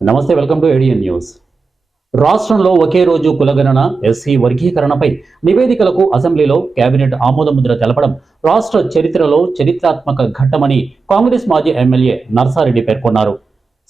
నమస్తే, welcome to ఏడియన్ news. రాష్ట్రంలో ఒకే రోజు కులగణన, ఎస్సీ వర్గీకరణపై నివేదికలకు అసెంబ్లీలో కేబినెట్ ఆమోదముద్ర తెలపడం రాష్ట్ర చరిత్రలో చరిత్రాత్మక ఘట్టమని కాంగ్రెస్ మాజీ ఎమ్మెల్యే నర్సారెడ్డి పేర్కొన్నారు.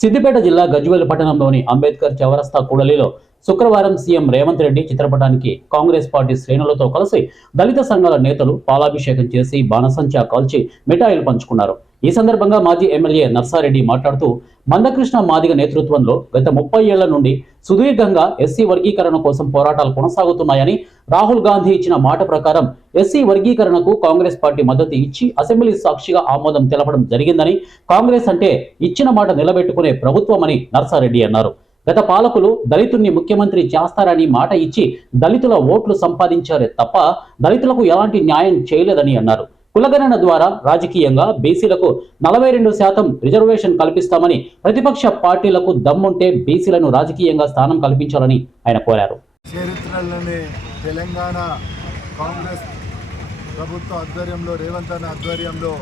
సిద్దిపేట జిల్లా గజ్వేల్ పట్టణంలోని అంబేద్కర్ చౌరస్తా కూడలిలో శుక్రవారం సీఎం రేవంత్ రెడ్డి చిత్రపటానికి కాంగ్రెస్ పార్టీ శ్రేణులతో కలిసి దళిత సంఘాల నేతలు పాలాభిషేకం చేసి బాణసంచా కాల్చి మిఠాయిలు పంచుకున్నారు. ఈ సందర్భంగా మాజీ ఎమ్మెల్యే నర్సారెడ్డి మాట్లాడుతూ, మందకృష్ణ మాదిగ నేతృత్వంలో గత 30 ఏళ్ల నుండి సుదీర్ఘంగా ఎస్సీ వర్గీకరణ కోసం పోరాటాలు కొనసాగుతున్నాయని, రాహుల్ గాంధీ ఇచ్చిన మాట ప్రకారం ఎస్సీ వర్గీకరణకు కాంగ్రెస్ పార్టీ మద్దతు ఇచ్చి అసెంబ్లీ సాక్షిగా ఆమోదం తెలపడం జరిగిందని, కాంగ్రెస్ అంటే ఇచ్చిన మాట నిలబెట్టుకునే ప్రభుత్వమని నర్సారెడ్డి అన్నారు. గత పాలకులు దళితుణ్ణి ముఖ్యమంత్రి చేస్తారని మాట ఇచ్చి దళితుల ఓట్లు సంపాదించారే తప్ప దళితులకు ఎలాంటి న్యాయం చేయలేదని అన్నారు. కులగణన ద్వారా రాజకీయంగా బీసీలకు 42% రిజర్వేషన్ కల్పిస్తామని, ప్రతిపక్ష పార్టీలకు దమ్ముంటే బీసీలను రాజకీయంగా స్థానం కల్పించాలని ఆయన కోరారు. చరిత్రలోనే తెలంగాణ కాంగ్రెస్ ప్రభుత్వ ఆధ్వర్యంలో, రేవంత్ అన్న ఆధ్వర్యంలో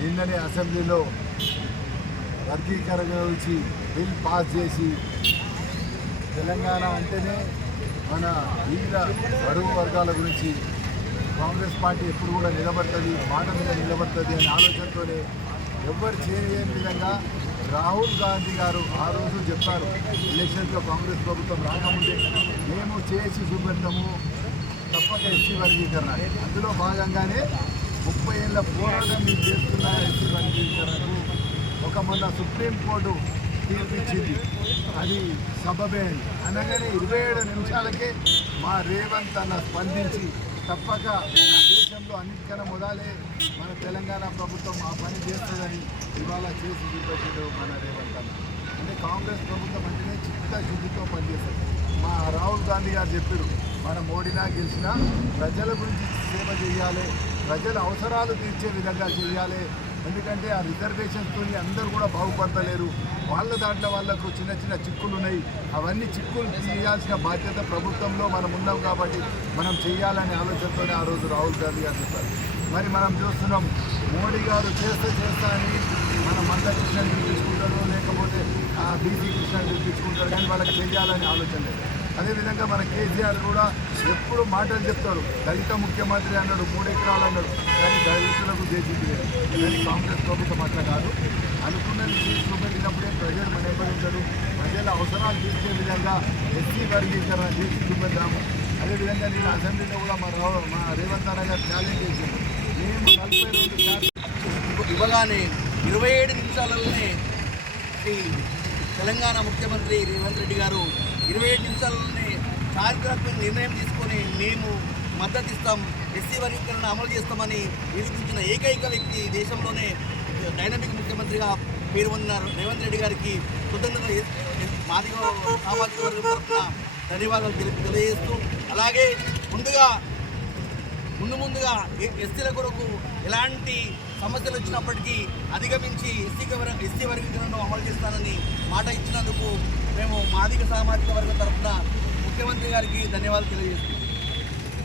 నిన్ననే అసెంబ్లీలో వర్గీకరణ గురించి బిల్ పాస్ చేసి, తెలంగాణ అంటేనే మన వివిధ బడుగు వర్గాల గురించి కాంగ్రెస్ పార్టీ ఎప్పుడు కూడా నిలబడుతుంది, మాట మీద నిలబడుతుంది అనే ఆలోచనతోనే ఎవ్వరు చేయని విధంగా రాహుల్ గాంధీ గారు ఆ రోజు చెప్పారు, ఎలక్షన్లో కాంగ్రెస్ ప్రభుత్వం రాకముందే మేము చేసి చూపెడతాము తప్పక ఎస్సీ వర్గీకరణ. అందులో భాగంగానే 30 ఏళ్ళ పోరాటం మీరు చేస్తున్న ఎస్సీ వర్గీకరణకు మొన్న సుప్రీంకోర్టు తీర్పిచ్చింది. అది సబబే అనగానే 27 నిమిషాలకే మా రేవంత్ అన్న స్పందించి తప్పక దేశంలో అన్నిటికన్నా మొదలే మన తెలంగాణ ప్రభుత్వం ఆ పని చేస్తుందని ఇవాళ చేసి చూపెట్టాడు మన రేవంత్ అన్న. అంటే కాంగ్రెస్ ప్రభుత్వం అంటేనే చిత్తశుద్ధితో పనిచేస్తుంది. మా రాహుల్ గాంధీ గారు చెప్పారు, మన మోడీనా గెలిచినా ప్రజల గురించి సేవ చేయాలి, ప్రజల అవసరాలు తీర్చే విధంగా చేయాలి. ఎందుకంటే ఆ రిజర్వేషన్స్తో అందరూ కూడా బాగుపడతలేరు, వాళ్ళ దాంట్లో వాళ్ళకు చిన్న చిన్న చిక్కులు ఉన్నాయి. అవన్నీ చిక్కులు తీయాల్సిన బాధ్యత ప్రభుత్వంలో మనం ఉన్నాం కాబట్టి మనం చేయాలనే ఆలోచనతోనే ఆ రోజు రాహుల్ గాంధీ గారు చెప్పారు. మరి మనం చూస్తున్నాం, మోడీ గారు చేస్తా అని మన మందకృష్ణని పిలిపించుకుంటారు, లేకపోతే బీసీ కృష్ణని పిలిపించుకుంటారు, కానీ వాళ్ళకి చేయాలనే ఆలోచన లేదు. అదేవిధంగా మన కేసీఆర్ కూడా ఎప్పుడు మాటలు చెప్తాడు, దళిత ముఖ్యమంత్రి అన్నాడు, 3 ఎకరాలు అన్నాడు, కానీ దళితులకు చేసింది లేదు. కానీ కాంగ్రెస్ ప్రభుత్వం అట్లా కాదు, అనుకున్నది చేసి చూపెట్టినప్పుడే ప్రజలు మనబడించారు. ప్రజల అవసరాలు తీర్చే విధంగా ఎస్సీ వర్గీకరణ చేసి చూపెట్టాము. అదేవిధంగా నేను అసెంబ్లీలో కూడా మా రేవంత్ అన్న గారు ఛాలెంజ్ చేశాను, మేము 42 ఇవ్వగానే 27 నిమిషాలలోనే తెలంగాణ ముఖ్యమంత్రి రేవంత్ రెడ్డి గారు 27 నిమిషాలలోనే చారిత్రాత్మక నిర్ణయం తీసుకొని మేము మద్దతు ఇస్తాం, ఎస్సీ వర్గీకరణ అమలు చేస్తామని నిరూపించిన ఏకైక వ్యక్తి, దేశంలోనే డైనమిక్ ముఖ్యమంత్రిగా పేరు పొందిన రేవంత్ రెడ్డి గారికి కృతజ్ఞతలు మాదిగ సామాజిక వర్గం తరఫున ధన్యవాదాలు తెలియజేస్తూ, అలాగే ముందుగా ఎస్సీల కొరకు ఎలాంటి సమస్యలు వచ్చినప్పటికీ అధిగమించి ఎస్సీ వర్గీకరణను అమలు చేస్తానని మాట ఇచ్చినందుకు మేము మాదిగ సామాజిక వర్గం తరఫున ముఖ్యమంత్రి గారికి ధన్యవాదాలు తెలియజేస్తున్నాం.